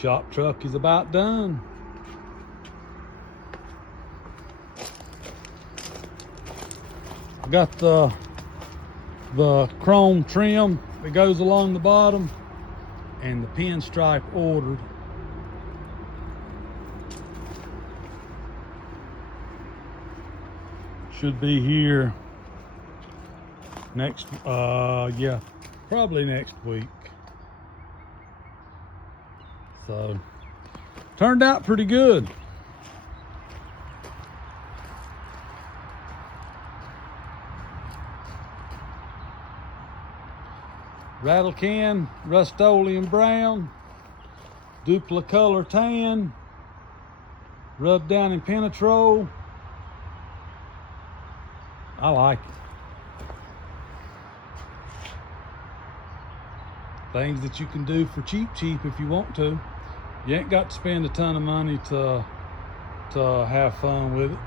Shop truck is about done. I got the chrome trim that goes along the bottom and the pinstripe ordered. Should be here next, yeah, probably next week. So, turned out pretty good. Rattle can, Rust-Oleum brown, Duplicolor tan, rubbed down in Penetrol. I like it. Things that you can do for cheap if you want to. You ain't got to spend a ton of money to have fun with it.